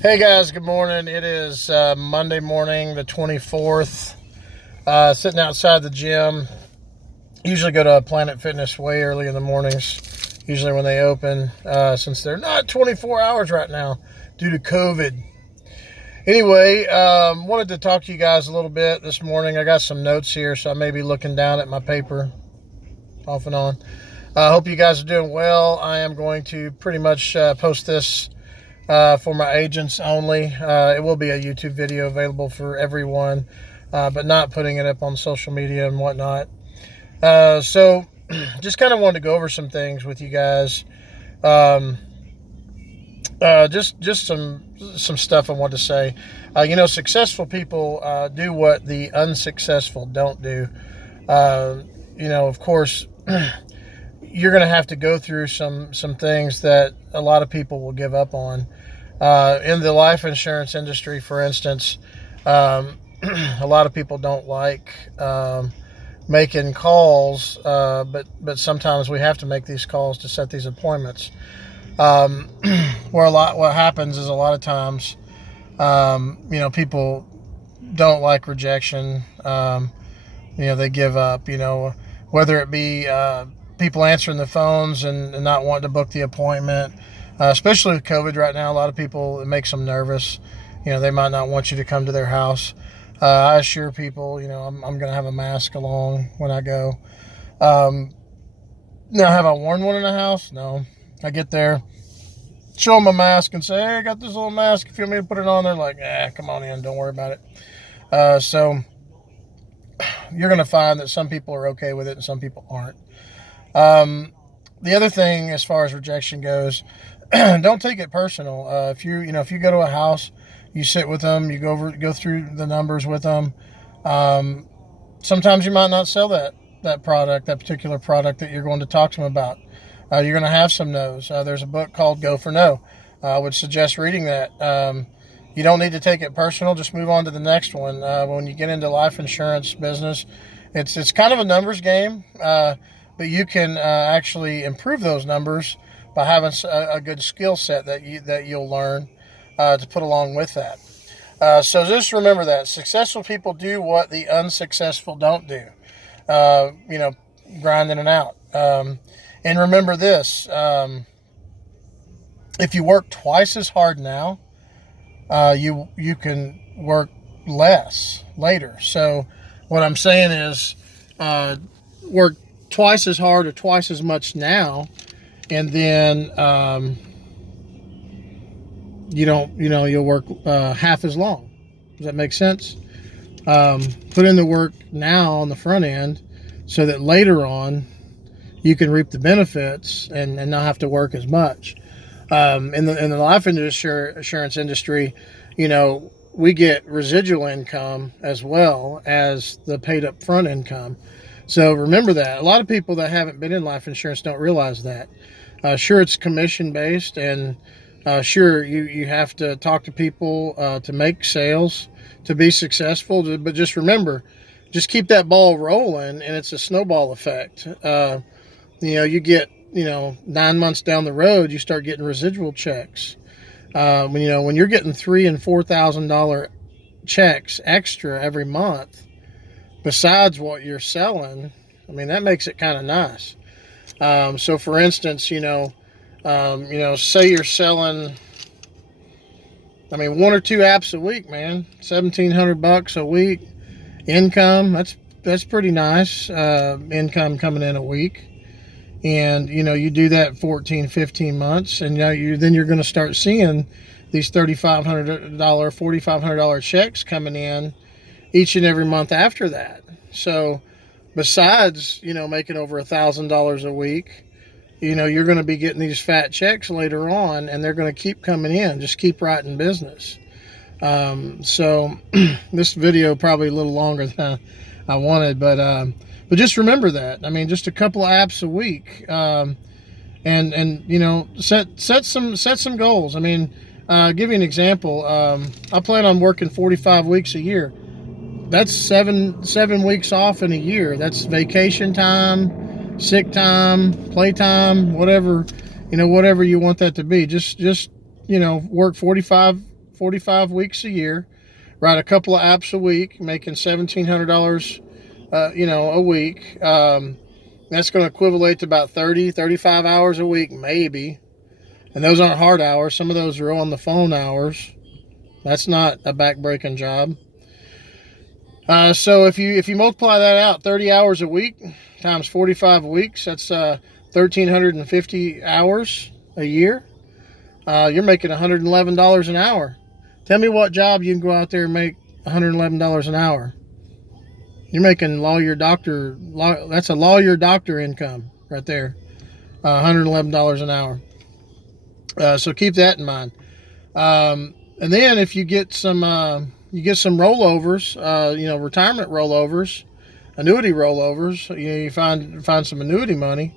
Hey guys, good morning. It is Monday morning, the 24th. Sitting outside the gym. Usually go to Planet Fitness way early in the mornings, usually when they open, since they're not 24 hours right now due to COVID. Anyway, wanted to talk to you guys a little bit this morning. I got some notes here, so I may be looking down at my paper off and on. I hope you guys are doing well. I am going to pretty much post this for my agents only. It will be a YouTube video available for everyone, but not putting it up on social media and whatnot. So just kind of wanted to go over some things with you guys. Just some stuff I want to say. Successful people do what the unsuccessful don't do. Of course, you're going to have to go through some things that a lot of people will give up on. In the life insurance industry, for instance, a lot of people don't like making calls, but sometimes we have to make these calls to set these appointments. What happens is a lot of times, people don't like rejection. They give up. Whether it be people answering the phones and not wanting to book the appointment. Especially with COVID right now, a lot of people, it makes them nervous. They might not want you to come to their house. I assure people, I'm going to have a mask along when I go. Now, have I worn one in the house? No. I get there, show them a mask and say, hey, I got this little mask. If you want me to put it on, they're like, come on in. Don't worry about it. So you're going to find that some people are okay with it and some people aren't. The other thing, as far as rejection goes, don't take it personal. If you go to a house, you sit with them, you go through the numbers with them. Sometimes you might not sell that particular product that you're going to talk to them about. You're going to have some no's. There's a book called Go for No. I would suggest reading that. You don't need to take it personal. Just move on to the next one. When you get into life insurance business, it's kind of a numbers game, but you can actually improve those numbers by having a good skill set that you'll learn to put along with that. So just remember that successful people do what the unsuccessful don't do. Grinding it out. And remember this: if you work twice as hard now, you can work less later. So what I'm saying is, work twice as hard or twice as much now, and then you'll work half as long. Does that make sense? Put in the work now on the front end so that later on you can reap the benefits and not have to work as much. In the life insurance industry, we get residual income as well as the paid up front income. So remember that. A lot of people that haven't been in life insurance don't realize that. Sure, it's commission based, and sure, you have to talk to people to make sales to be successful. But just remember, just keep that ball rolling, and it's a snowball effect. You get 9 months down the road, you start getting residual checks. When you're getting $3,000 and $4,000 checks extra every month, besides what you're selling, that makes it kind of nice. So for instance, say you're selling, one or two apps a week, man, $1,700 a week income. That's pretty nice income coming in a week. And you do that 14, 15 months, and then you're going to start seeing these $3,500, $4,500 checks coming in each and every month after that. So besides making over $1,000 a week, you're going to be getting these fat checks later on, and they're going to keep coming in. Just keep writing business. So this video probably a little longer than I wanted, but just remember that. Just a couple of apps a week, and set some goals. Give you an example. I plan on working 45 weeks a year. That's seven weeks off in a year. That's vacation time, sick time, play time, whatever you want that to be. Just work 45 45 weeks a year, write a couple of apps a week, making $1,700, a week. That's going to equivalent to about 30, 35 hours a week, maybe. And those aren't hard hours. Some of those are on the phone hours. That's not a back-breaking job. So if you multiply that out, 30 hours a week times 45 weeks, that's 1,350 hours a year. You're making $111 an hour. Tell me what job you can go out there and make $111 an hour. You're making that's a lawyer doctor income right there. $111 an hour. So keep that in mind. And then if you get some rollovers, retirement rollovers, annuity rollovers, you find some annuity money.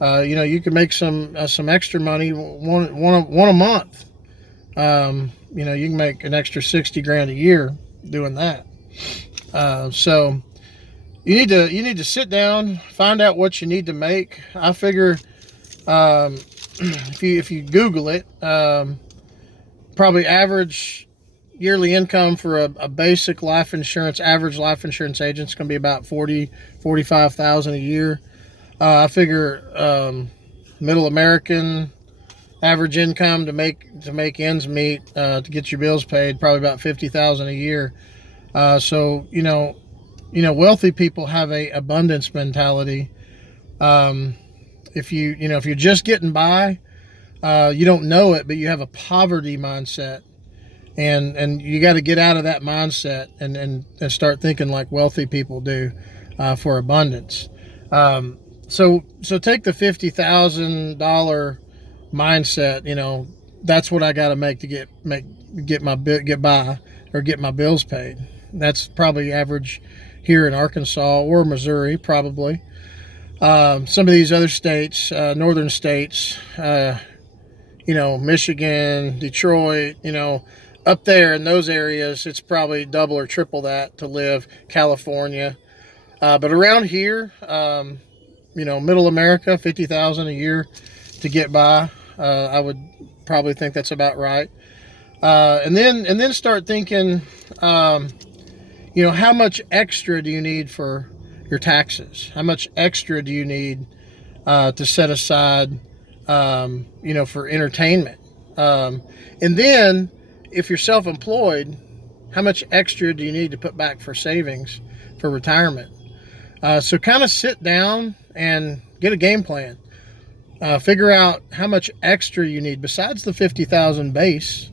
You can make some extra money one a month. You can make an extra 60 grand a year doing that. So you need to sit down, find out what you need to make. I figure if you Google it, probably average yearly income for a basic average life insurance agent is going to be about $45,000 a year. I figure middle American average income to make ends meet, to get your bills paid, probably about $50,000 a year. So wealthy people have a abundance mentality. If you're just getting by, you don't know it, but you have a poverty mindset, and you got to get out of that mindset and start thinking like wealthy people do, for abundance. So take the $50,000 mindset. That's what I got to make to get by or get my bills paid. That's probably average here in Arkansas or Missouri, probably. Some of these other states, northern states, Michigan, Detroit, up there in those areas, it's probably double or triple that to live. California. But around here, middle America, $50,000 a year to get by. I would probably think that's about right. And then start thinking, how much extra do you need for your taxes? How much extra do you need to set aside, for entertainment? And then if you're self-employed, how much extra do you need to put back for savings for retirement? So kind of sit down and get a game plan. Figure out how much extra you need besides the $50,000 base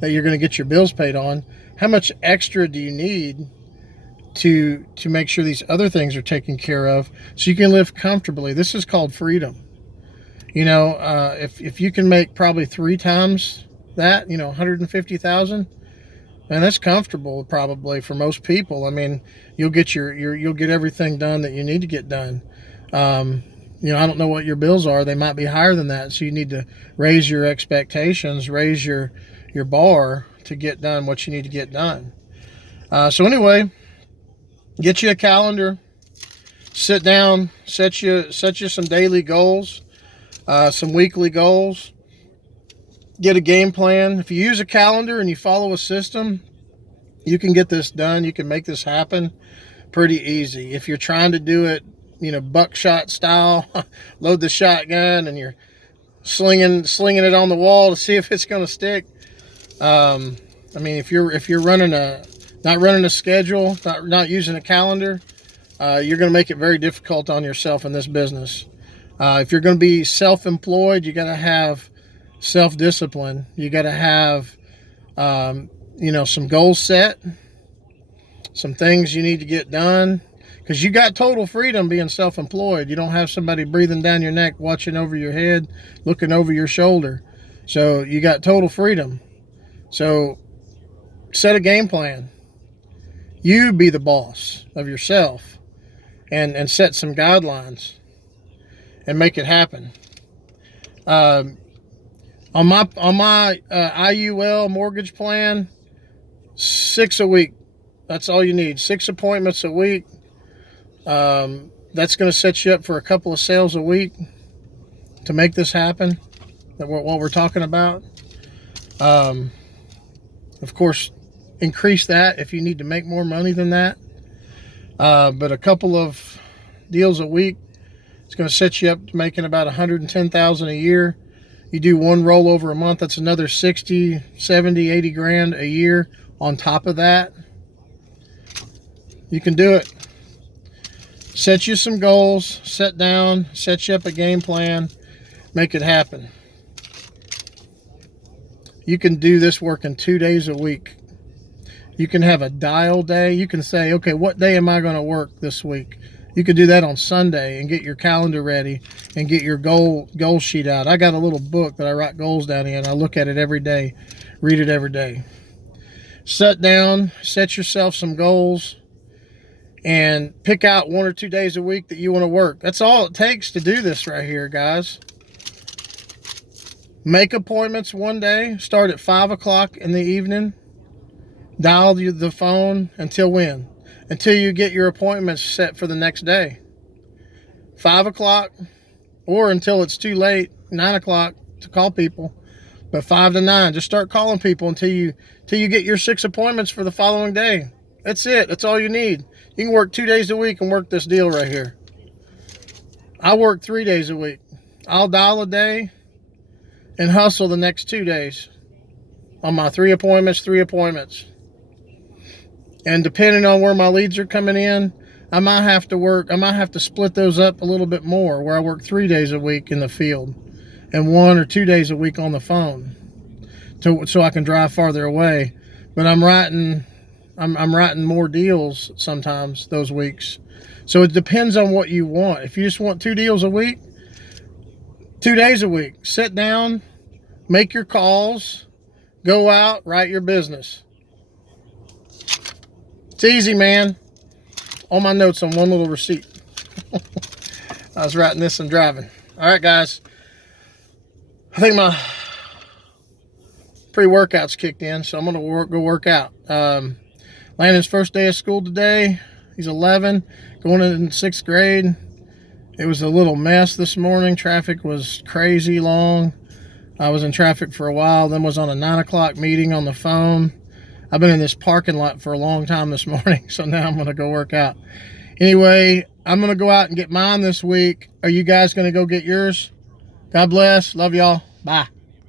that you're going to get your bills paid on. How much extra do you need to make sure these other things are taken care of so you can live comfortably? This is called freedom. If you can make probably 3 times that, 150,000, and that's comfortable probably for most people. I mean, you'll get you'll get everything done that you need to get done. I don't know what your bills are. They might be higher than that. So you need to raise your expectations, raise your bar to get done what you need to get done. So anyway, get you a calendar, sit down, set you some daily goals, some weekly goals, get a game plan. If you use a calendar and you follow a system, you can get this done. You can make this happen pretty easy. If you're trying to do it, buckshot style, load the shotgun and you're slinging it on the wall to see if it's going to stick. If you're not running a schedule, not using a calendar, you're going to make it very difficult on yourself in this business. If you're going to be self-employed, you got to have self-discipline. You got to have, some goals set, some things you need to get done, because you got total freedom being self-employed. You don't have somebody breathing down your neck, watching over your head, looking over your shoulder. So you got total freedom. So set a game plan. You be the boss of yourself and set some guidelines and make it happen. On my IUL mortgage plan, 6 a week. That's all you need. 6 appointments a week. That's going to set you up for a couple of sales a week to make this happen. What we're talking about. And Of course, increase that if you need to make more money than that. But a couple of deals a week, it's going to set you up to making about $110,000 a year. You do one rollover a month, that's another 60, 70, 80 grand a year on top of that. You can do it. Set you some goals, set down, set you up a game plan, make it happen. You can do this working 2 days a week. You can have a dial day. You can say, okay, what day am I going to work this week? You could do that on Sunday and get your calendar ready and get your goal sheet out. I got a little book that I write goals down in. I look at it every day, read it every day. Sit down, set yourself some goals, and pick out 1 or 2 days a week that you want to work. That's all it takes to do this right here, guys. Make appointments one day. Start at 5 o'clock in the evening. Dial the phone until when? Until you get your appointments set for the next day. 5 o'clock, or until it's too late, 9 o'clock to call people. But 5 to 9, just start calling people until you get your 6 appointments for the following day. That's it. That's all you need. You can work 2 days a week and work this deal right here. I work 3 days a week. I'll dial a day and hustle the next 2 days on my 3 appointments. And depending on where my leads are coming in, I might have to split those up a little bit more, where I work 3 days a week in the field and 1 or 2 days a week on the phone, so I can drive farther away. But I'm writing more deals sometimes those weeks. So it depends on what you want. If you just want 2 deals a week, 2 days a week, sit down, make your calls, go out, write your business. It's easy, man. All my notes on one little receipt. I was writing this and driving. All right, guys. I think my pre-workout's kicked in, so I'm going to go work out. Landon's first day of school today. He's 11, going in 6th grade. It was a little mess this morning. Traffic was crazy long. I was in traffic for a while, then was on a 9 o'clock meeting on the phone. I've been in this parking lot for a long time this morning, so now I'm going to go work out. Anyway, I'm going to go out and get mine this week. Are you guys going to go get yours? God bless. Love y'all. Bye.